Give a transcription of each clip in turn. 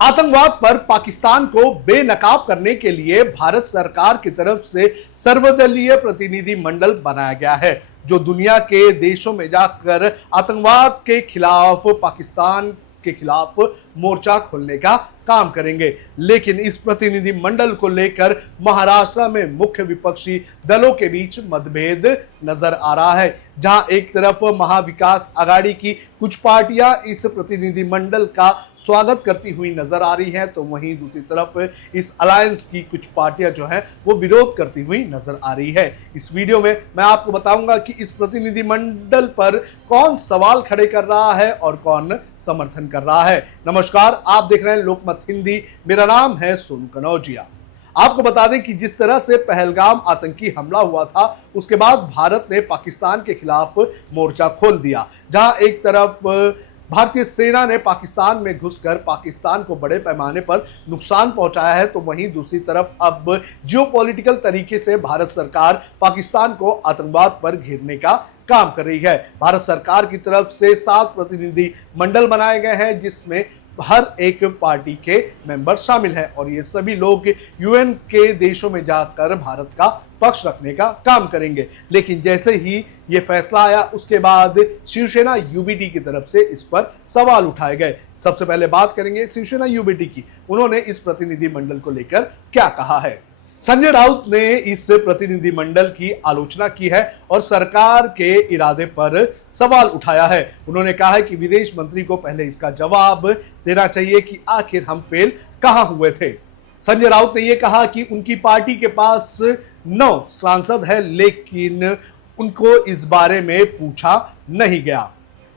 आतंकवाद पर पाकिस्तान को बेनकाब करने के लिए भारत सरकार की तरफ से सर्वदलीय प्रतिनिधि मंडल बनाया गया है, जो दुनिया के देशों में जाकर आतंकवाद के खिलाफ, पाकिस्तान के खिलाफ मोर्चा खोलने का काम करेंगे। लेकिन इस प्रतिनिधि मंडल को लेकर महाराष्ट्र में मुख्य विपक्षी दलों के बीच मतभेद नजर आ रहा है। जहां एक तरफ महाविकास आघाड़ी की कुछ पार्टियां इस प्रतिनिधि मंडल का स्वागत करती हुई नजर आ रही हैं, तो वहीं दूसरी तरफ इस अलायंस की कुछ पार्टियां जो हैं वो विरोध करती हुई नजर आ रही है। इस वीडियो में मैं आपको बताऊंगा कि इस प्रतिनिधि मंडल पर कौन सवाल खड़े कर रहा है और कौन समर्थन कर रहा है। नमस्कार, आप देख रहे हैं लोकमत हिंदी। मेरा नाम है सोनू कनौजिया। आपको बता दें कि जिस तरह से पहलगाम आतंकी हमला हुआ था, उसके बाद भारत ने पाकिस्तान के खिलाफ मोर्चा खोल दिया। जहां एक तरफ भारतीय सेना ने पाकिस्तान में घुसकर पाकिस्तान को बड़े पैमाने पर नुकसान पहुंचाया है, तो वहीं दूसरी तरफ अब जियोपॉलिटिकल तरीके से भारत सरकार पाकिस्तान को आतंकवाद पर घेरने का काम कर रही है। भारत सरकार की तरफ से 7 प्रतिनिधि मंडल बनाए गए हैं, जिसमें हर एक पार्टी के मेंबर शामिल हैं और ये सभी लोग यूएन के देशों में जाकर भारत का पक्ष रखने का काम करेंगे। लेकिन जैसे ही ये फैसला आया, उसके बाद शिवसेना यूबीटी की तरफ से इस पर सवाल उठाए गए। सबसे पहले बात करेंगे शिवसेना यूबीटी की। उन्होंने इस प्रतिनिधि मंडल को लेकर क्या कहा है। संजय राउत ने इस प्रतिनिधि मंडल की आलोचना की है और सरकार के इरादे पर सवाल उठाया है। उन्होंने कहा है कि विदेश मंत्री को पहले इसका जवाब देना चाहिए कि आखिर हम फेल कहां हुए थे। संजय राउत ने यह कहा कि उनकी पार्टी के पास 9 सांसद है, लेकिन उनको इस बारे में पूछा नहीं गया।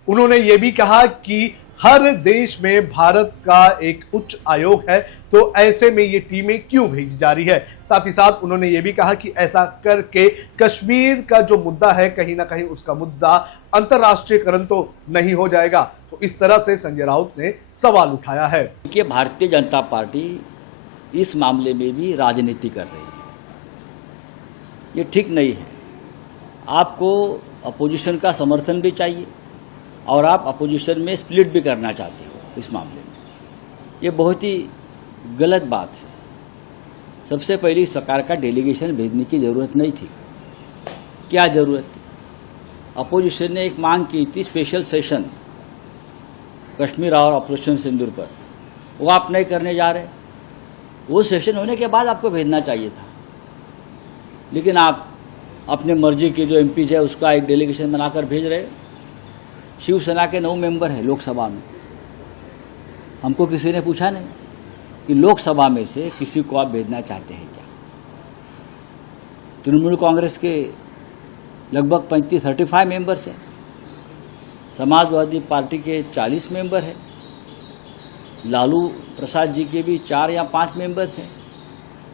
उन्होंने यह भी कहा कि हर देश में भारत का एक उच्च आयोग है, तो ऐसे में ये टीमें क्यों भेजी जा रही है। साथ ही साथ उन्होंने ये भी कहा कि ऐसा करके कश्मीर का जो मुद्दा है, कहीं ना कहीं उसका मुद्दा अंतर्राष्ट्रीयकरण तो नहीं हो जाएगा। तो इस तरह से संजय राउत ने सवाल उठाया है कि भारतीय जनता पार्टी इस मामले में भी राजनीति कर रही है, ये ठीक नहीं है। आपको अपोजिशन का समर्थन भी चाहिए और आप अपोजिशन में स्प्लिट भी करना चाहते हो इस मामले में, ये बहुत ही गलत बात है। सबसे पहले इस प्रकार का डेलीगेशन भेजने की ज़रूरत नहीं थी। क्या ज़रूरत थी? अपोजिशन ने एक मांग की थी स्पेशल सेशन कश्मीर और ऑपरेशन सिंदूर पर, वो आप नहीं करने जा रहे। वो सेशन होने के बाद आपको भेजना चाहिए था, लेकिन आप अपने मर्जी के जो एमपीज है उसका एक डेलीगेशन बनाकर भेज रहे। शिवसेना के 9 मेंबर हैं लोकसभा में। हमको किसी ने पूछा नहीं कि लोकसभा में से किसी को आप भेजना चाहते हैं क्या। तृणमूल कांग्रेस के लगभग 35 मेंबर्स हैं, समाजवादी पार्टी के 40 मेंबर हैं, लालू प्रसाद जी के भी 4 या 5 मेंबर्स हैं।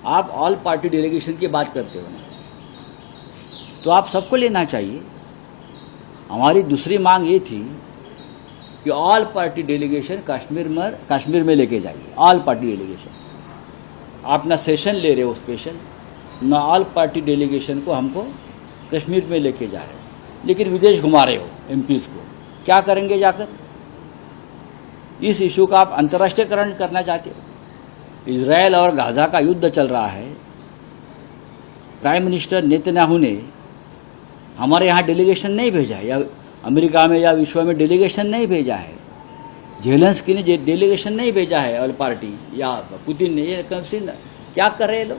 आप ऑल पार्टी डेलीगेशन की बात करते हो ना, तो आप सबको लेना चाहिए। हमारी दूसरी मांग ये थी कि ऑल पार्टी डेलीगेशन कश्मीर में लेके जाइए। ऑल पार्टी डेलीगेशन आप ना सेशन ले रहे हो स्पेशल, ना ऑल पार्टी डेलीगेशन को हमको कश्मीर में लेके जा रहे हो, लेकिन विदेश घुमा रहे हो एमपीज को। क्या करेंगे जाकर? इस इशू का आप अंतर्राष्ट्रीयकरण करना चाहते हो। इजरायल और गाजा का युद्ध चल रहा है। प्राइम मिनिस्टर नेतन्याहू ने हमारे यहाँ डेलीगेशन नहीं भेजा है, या अमेरिका में या विश्व में डेलीगेशन नहीं भेजा है। जेलेंस्की ने डेलीगेशन नहीं भेजा है ऑल पार्टी, या पुतिन ने। ये क्या कर रहे हैं लोग?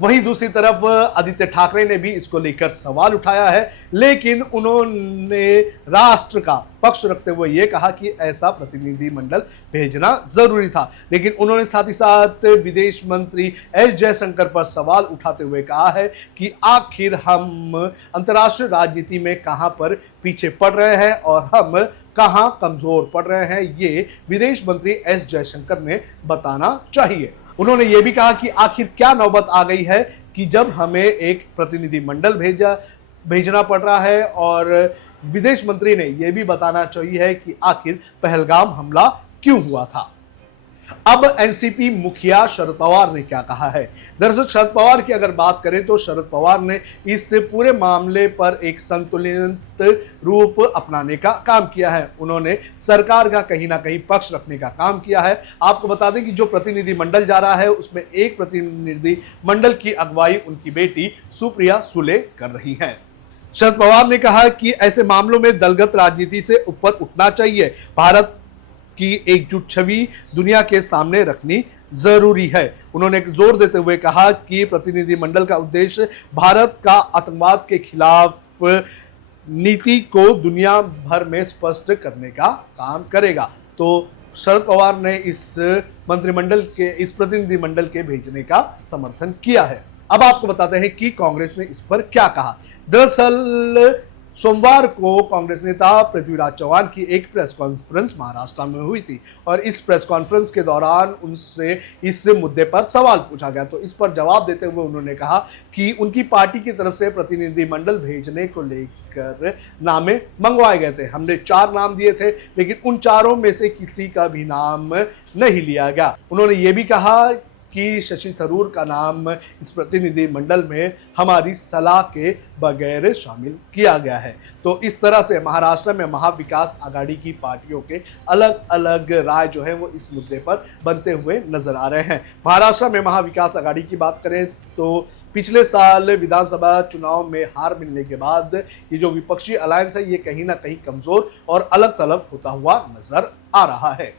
वहीं दूसरी तरफ आदित्य ठाकरे ने भी इसको लेकर सवाल उठाया है, लेकिन उन्होंने राष्ट्र का पक्ष रखते हुए यह कहा कि ऐसा प्रतिनिधि मंडल भेजना जरूरी था। लेकिन उन्होंने साथ ही साथ विदेश मंत्री एस जयशंकर पर सवाल उठाते हुए कहा है कि आखिर हम अंतर्राष्ट्रीय राजनीति में कहां पर पीछे पड़ रहे हैं और हम कहां कमजोर पड़ रहे हैं, ये विदेश मंत्री एस जयशंकर ने बताना चाहिए। उन्होंने ये भी कहा कि आखिर क्या नौबत आ गई है कि जब हमें एक प्रतिनिधि मंडल भेजना पड़ रहा है, और विदेश मंत्री ने यह भी बताना चाहिए कि आखिर पहलगाम हमला क्यों हुआ था। अब एनसीपी मुखिया शरद पवार ने क्या कहा है। दरअसल शरद पवार की अगर बात करें तो शरद पवार ने इस पूरे मामले पर एक संतुलित रूप अपनाने का काम किया है। उन्होंने सरकार का कहीं ना कहीं पक्ष रखने का काम किया है। आपको बता दें कि जो प्रतिनिधि मंडल जा रहा है उसमें एक प्रतिनिधि मंडल की अगुवाई उनकी बेटी सुप्रिया सुले कर रही हैं। शरद पवार ने कहा कि ऐसे मामलों में दलगत राजनीति से ऊपर उठना चाहिए। भारत की एकजुट छवि दुनिया के सामने रखनी जरूरी है। उन्होंने जोर देते हुए कहा कि प्रतिनिधिमंडल का उद्देश्य भारत का आतंकवाद के खिलाफ नीति को दुनिया भर में स्पष्ट करने का काम करेगा। तो शरद पवार ने इस प्रतिनिधिमंडल के भेजने का समर्थन किया है। अब आपको बताते हैं कि कांग्रेस ने इस पर क्या कहा। दरअसल सोमवार को कांग्रेस नेता पृथ्वीराज चौहान की एक प्रेस कॉन्फ्रेंस महाराष्ट्र में हुई थी और इस प्रेस कॉन्फ्रेंस के दौरान उनसे इस मुद्दे पर सवाल पूछा गया। तो इस पर जवाब देते हुए उन्होंने कहा कि उनकी पार्टी की तरफ से प्रतिनिधिमंडल भेजने को लेकर नामे मंगवाए गए थे। हमने 4 नाम दिए थे, लेकिन उन चारों में से किसी का भी नाम नहीं लिया गया। उन्होंने ये भी कहा कि शशि थरूर का नाम इस प्रतिनिधि मंडल में हमारी सलाह के बगैर शामिल किया गया है। तो इस तरह से महाराष्ट्र में महाविकास आघाड़ी की पार्टियों के अलग अलग राय जो है वो इस मुद्दे पर बनते हुए नजर आ रहे हैं। महाराष्ट्र में महाविकास आघाड़ी की बात करें तो पिछले साल विधानसभा चुनाव में हार मिलने के बाद ये जो विपक्षी अलायंस है ये कहीं ना कहीं कमजोर और अलग थलग होता हुआ नजर आ रहा है।